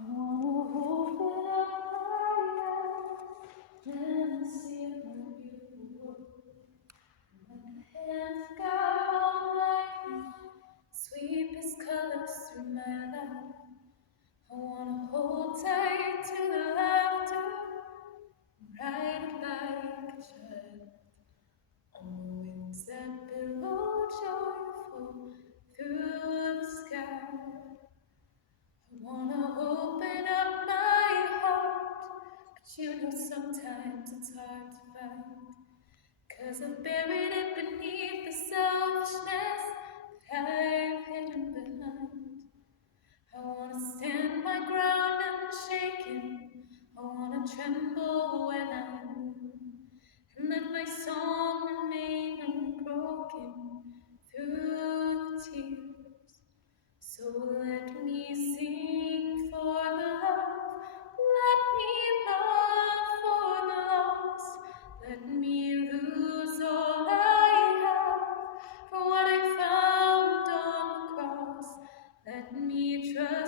Oh, open up my eyes, let me see a more beautiful world. Let the hands of God Almighty sweep His colors through my life. I wanna hold tight to the laughter, ride it like a child on the winds that billow joyful through the sky. I wanna open up my heart, but you know sometimes it's hard to find. 'Cause I've buried it beneath the selfishness that I've hidden behind. I wanna stand my ground unshaken. I wanna tremble when I move, and let my song remain unbroken through the tears. So let me sing for the love, let me love for the lost, let me lose all I have for what I found on the cross. Let me trust